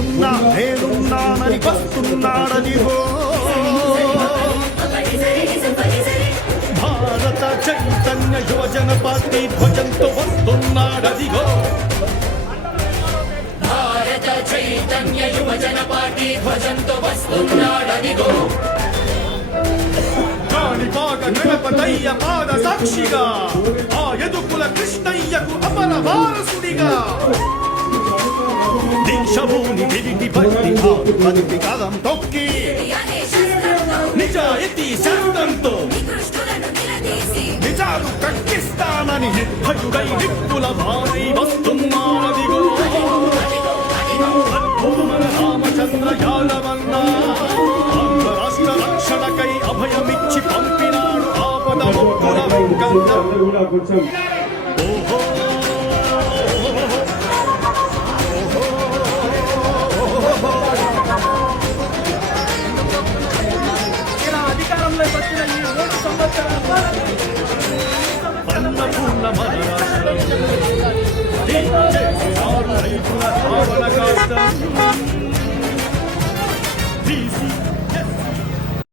ఉన్నా నేనున్నానని వస్తున్నాడదిగో భారత చైతన్య యువజన పార్టీ ధ్వజంతో వస్తున్నాడదిగో భారత చైతన్య యువజన పార్టీ ధ్వజంతో వస్తున్నాడదిగో కాణిపాక గణపతయ్య పాద సాక్షిగా ఆ యదుకుల కృష్ణయ్యకు అమర వారసుడిగా దీక్షభూని విరిటి భక్తి పదిటి కదం తొక్కి నిజాయితీ శాంతంతో నిజాలు కక్కిస్తానని నిర్భయుడై నిప్పుల వారై వస్తున్నాడదిగో మన రామచంద్ర యాదవన్నా రాష్ట్ర రక్షణకై అభయమిచ్చి పంపినాడు ఆపద ముక్కుల వెంకన్న ఓహో